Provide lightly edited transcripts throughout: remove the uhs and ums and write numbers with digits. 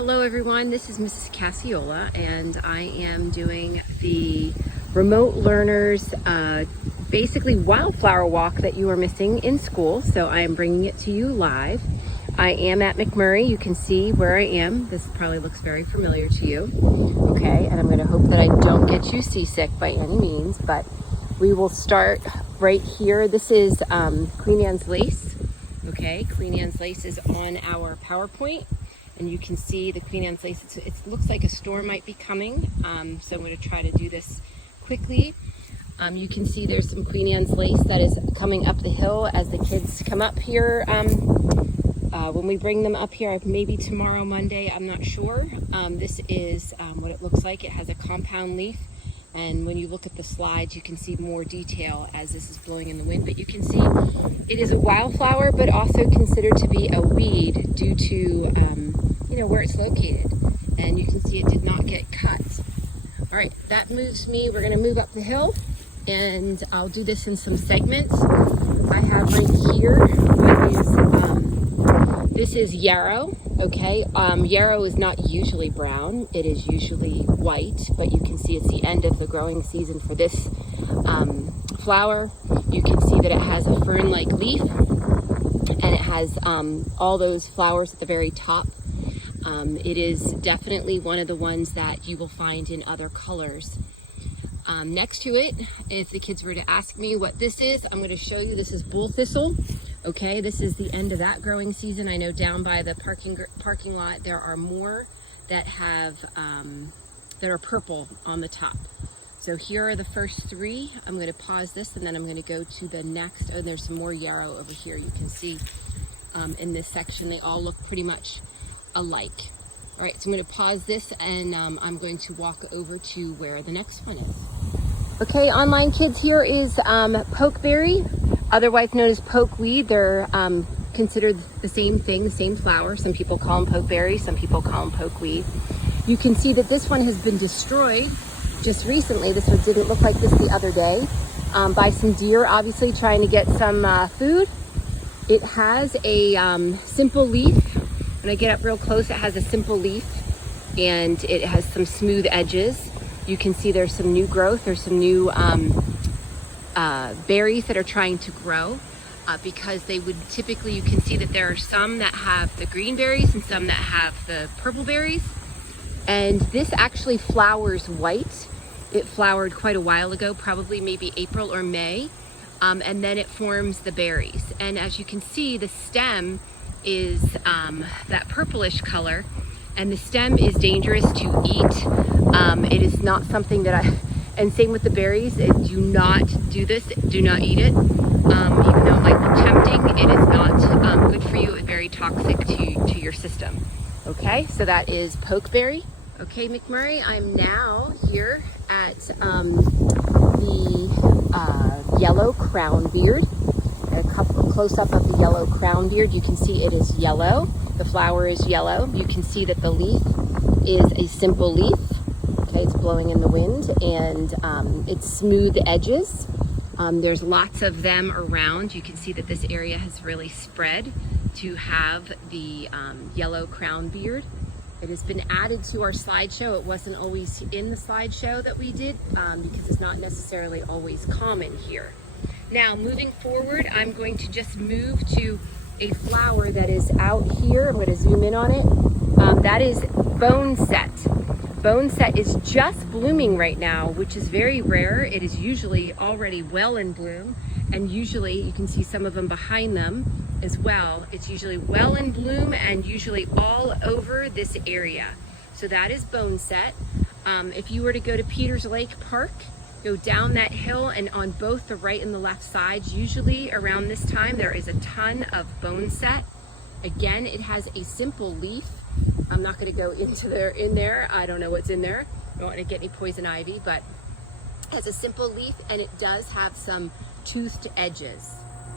Hello everyone, this is Mrs. Cassiola and I am doing the remote learners basically wildflower walk that you are missing in school. So I am bringing it to you live. I am at McMurray. You can see where I am. This probably looks very familiar to you. Okay, and I'm going to hope that I don't get you seasick by any means, but we will start right here. This is Queen Anne's lace. Okay, Queen Anne's lace is on our PowerPoint. And you can see the Queen Anne's lace, it looks like a storm might be coming. So I'm going to try to do this quickly. You can see there's some Queen Anne's lace that is coming up the hill as the kids come up here. When we bring them up here, maybe tomorrow, Monday, I'm not sure. This is what it looks like. It has a compound leaf. And when you look at the slides, you can see more detail as this is blowing in the wind. But you can see it is a wildflower, but also considered to be a weed due to where it's located. And you can see it did not get cut. All right, that moves me. We're going to move up the hill, and I'll do this in some segments. I have right here this is yarrow. Okay, yarrow is not usually brown. It is usually white, but you can see it's the end of the growing season for this flower. You can see that it has a fern-like leaf, and it has all those flowers at the very top. It is definitely one of the ones that you will find in other colors. Next to it, if the kids were to ask me what this is, I'm going to show you. This is bull thistle. Okay, this is the end of that growing season. I know down by the parking lot there are more that have that are purple on the top. So here are the first three. I'm going to pause this and then I'm going to go to the next. Oh, there's some more yarrow over here. You can see in this section they all look pretty much alike. All right, so I'm going to pause this and I'm going to walk over to where the next one is. Okay, online kids, here is pokeberry, otherwise known as pokeweed. They're considered the same thing, the same flower. Some people call them pokeberry, some people call them pokeweed. You can see that this one has been destroyed just recently. This one didn't look like this the other day by some deer, obviously trying to get some food. It has a simple leaf. When I get up real close, it has a simple leaf and it has some smooth edges. You can see there's some new growth. There's some new berries that are trying to grow because they would typically, you can see that there are some that have the green berries and some that have the purple berries. And this actually flowers white. It flowered quite a while ago, probably maybe April or May. And then it forms the berries. And as you can see, the stem is that purplish color, and the stem is dangerous to eat. It is not something that and same with the berries, do not do this, do not eat it. Even though it might be tempting, it is not good for you and very toxic to your system. Okay, so that is pokeberry. Okay, McMurray, I'm now here at the yellow crownbeard. A close up of the yellow crownbeard. You can see it is yellow. The flower is yellow. You can see that the leaf is a simple leaf. Okay, it's blowing in the wind, and it's smooth edges. There's lots of them around. You can see that this area has really spread to have the yellow crownbeard. It has been added to our slideshow. It wasn't always in the slideshow that we did because it's not necessarily always common here. Now, moving forward, I'm going to just move to a flower that is out here. I'm going to zoom in on it. That is boneset. Boneset is just blooming right now, which is very rare. It is usually already well in bloom, and usually you can see some of them behind them as well. It's usually well in bloom and usually all over this area. So that is boneset. If you were to go to Peters Lake Park, go down that hill, and on both the right and the left sides, usually around this time, there is a ton of boneset. Again, it has a simple leaf. I'm not going to go in there. I don't know what's in there. I don't want to get any poison ivy, but it has a simple leaf and it does have some toothed edges.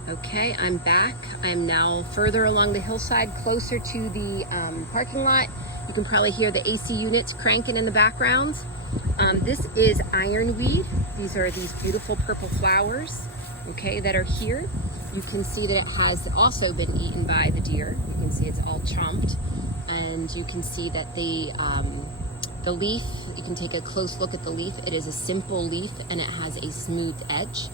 Okay, I'm back. I'm now further along the hillside, closer to the parking lot. You can probably hear the AC units cranking in the background. This is ironweed. These are these beautiful purple flowers, okay, that are here. You can see that it has also been eaten by the deer. You can see it's all chomped, and you can see that the leaf, you can take a close look at the leaf. It is a simple leaf and it has a smooth edge.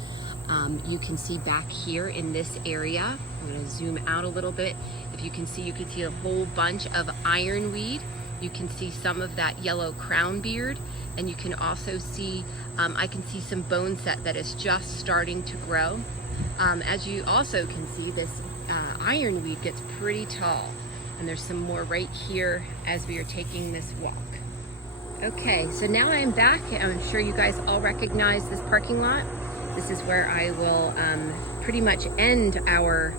You can see back here in this area, I'm going to zoom out a little bit. If you can see a whole bunch of ironweed. You can see some of that yellow crown beard, and you can also see, I can see some bone set that is just starting to grow. As you also can see, this ironweed gets pretty tall, and there's some more right here as we are taking this walk. Okay, so now I'm back. I'm sure you guys all recognize this parking lot. This is where I will pretty much end our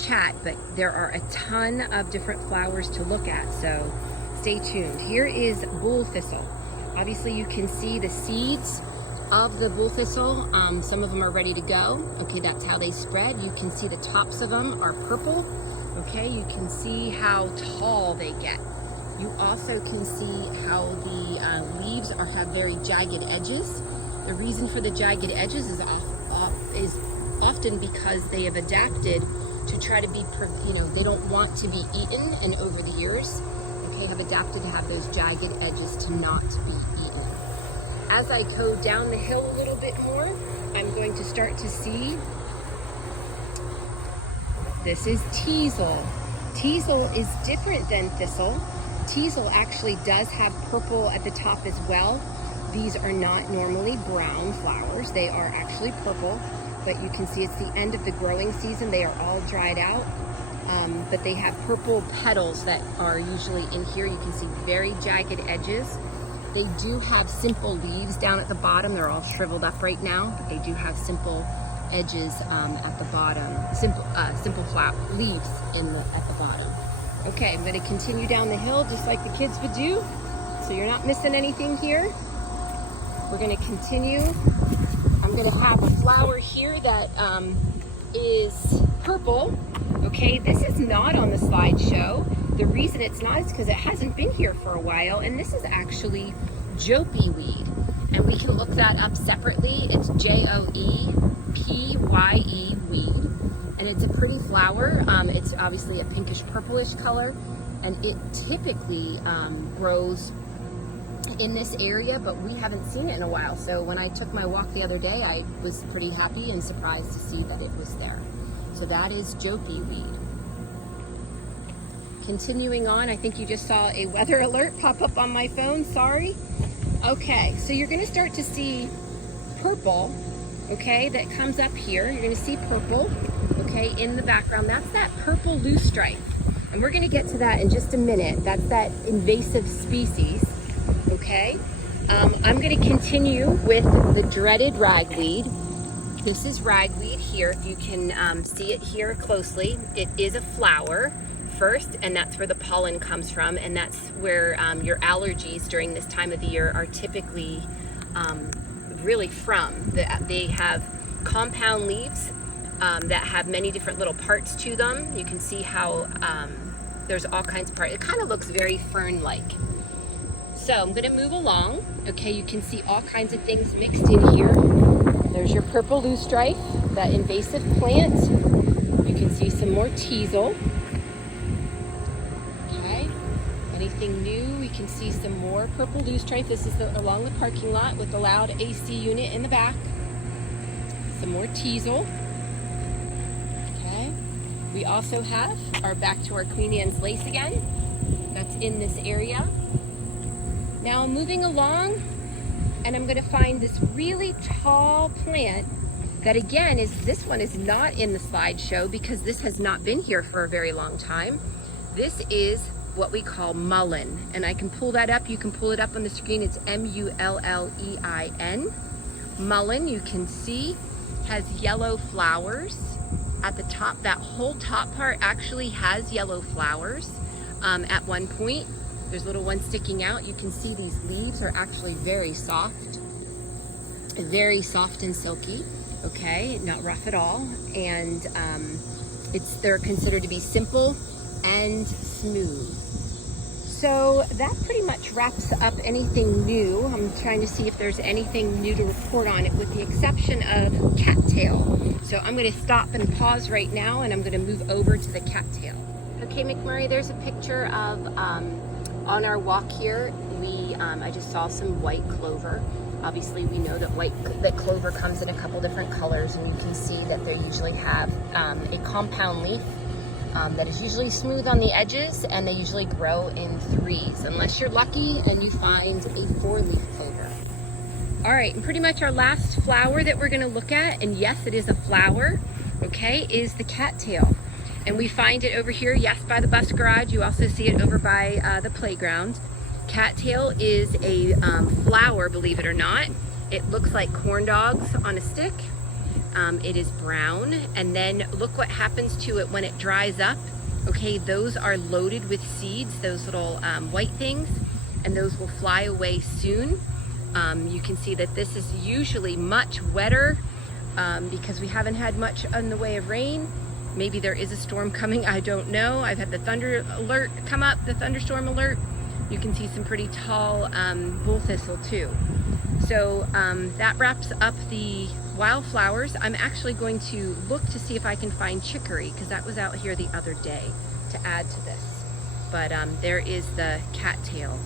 chat, but there are a ton of different flowers to look at, so stay tuned. Here is bull thistle. Obviously you can see the seeds of the bull thistle. Some of them are ready to go. Okay, that's how they spread. You can see the tops of them are purple. Okay, you can see how tall they get. You also can see how the leaves have very jagged edges. The reason for the jagged edges is often because they have adapted to try to be, they don't want to be eaten, and over the years, okay, have adapted to have those jagged edges to not be eaten. As I go down the hill a little bit more, I'm going to start to see, this is teasel. Teasel is different than thistle. Teasel actually does have purple at the top as well. These are not normally brown flowers. They are actually purple, but you can see it's the end of the growing season. They are all dried out, but they have purple petals that are usually in here. You can see very jagged edges. They do have simple leaves down at the bottom. They're all shriveled up right now, but they do have simple edges at the bottom, simple leaves at the bottom. Okay, I'm going to continue down the hill just like the kids would do, so you're not missing anything here. We're going to continue. I'm going to have a flower here that is purple. Okay, this is not on the slideshow. The reason it's not is because it hasn't been here for a while, and this is actually Joepy weed, and we can look that up separately. It's Joepye weed, and it's a pretty flower. It's obviously a pinkish purplish color, and it typically grows in this area, but we haven't seen it in a while. So when I took my walk the other day, I was pretty happy and surprised to see that it was there. So that is Joepy weed. Continuing on, I think you just saw a weather alert pop up on my phone, sorry. Okay, so you're gonna start to see purple, okay, that comes up here. You're gonna see purple, okay, in the background. That's that purple loosestrife. And we're gonna get to that in just a minute. That's that invasive species, okay? I'm gonna continue with the dreaded ragweed. This is ragweed here, if you can see it here closely. It is a flower first, and that's where the pollen comes from, and that's where your allergies during this time of the year are typically really from. They have compound leaves that have many different little parts to them. You can see how there's all kinds of parts. It kind of looks very fern-like. So I'm going to move along. Okay, you can see all kinds of things mixed in here. There's your purple loosestrife, that invasive plant. You can see some more teasel. Anything new, we can see some more purple loosestrife. This is along the parking lot with the loud AC unit in the back. Some more teasel. Okay. We also have back to our Queen Anne's lace again. That's in this area. Now I'm moving along, and I'm going to find this really tall plant that again this one is not in the slideshow because this has not been here for a very long time. This is what we call mullein, and I can pull that up. You can pull it up on the screen. It's M-U-L-L-E-I-N. Mullein, you can see, has yellow flowers at the top. That whole top part actually has yellow flowers at one point. There's little ones sticking out. You can see these leaves are actually very soft and silky. Okay, not rough at all, and they're considered to be simple and smooth. So that pretty much wraps up anything new. I'm trying to see if there's anything new to report on it, with the exception of cattail. So I'm going to stop and pause right now, and I'm going to move over to the cattail. Okay, McMurray, there's a picture of on our walk here. I just saw some white clover. Obviously, we know that clover comes in a couple different colors, and you can see that they usually have a compound leaf that is usually smooth on the edges, and they usually grow in threes, unless you're lucky and you find a four-leaf clover. All right, and pretty much our last flower that we're gonna look at, and yes, it is a flower, okay, is the cattail. And we find it over here, yes, by the bus garage. You also see it over by the playground. Cattail is a flower, believe it or not. It looks like corn dogs on a stick. It is brown, and then look what happens to it when it dries up. Okay, those are loaded with seeds, those little white things, and those will fly away soon. You can see that this is usually much wetter because we haven't had much in the way of rain. Maybe there is a storm coming, I don't know. I've had the thunder alert come up, the thunderstorm alert. You can see some pretty tall bull thistle too. So that wraps up the wildflowers. I'm actually going to look to see if I can find chicory, because that was out here the other day, to add to this. But there is the cattail.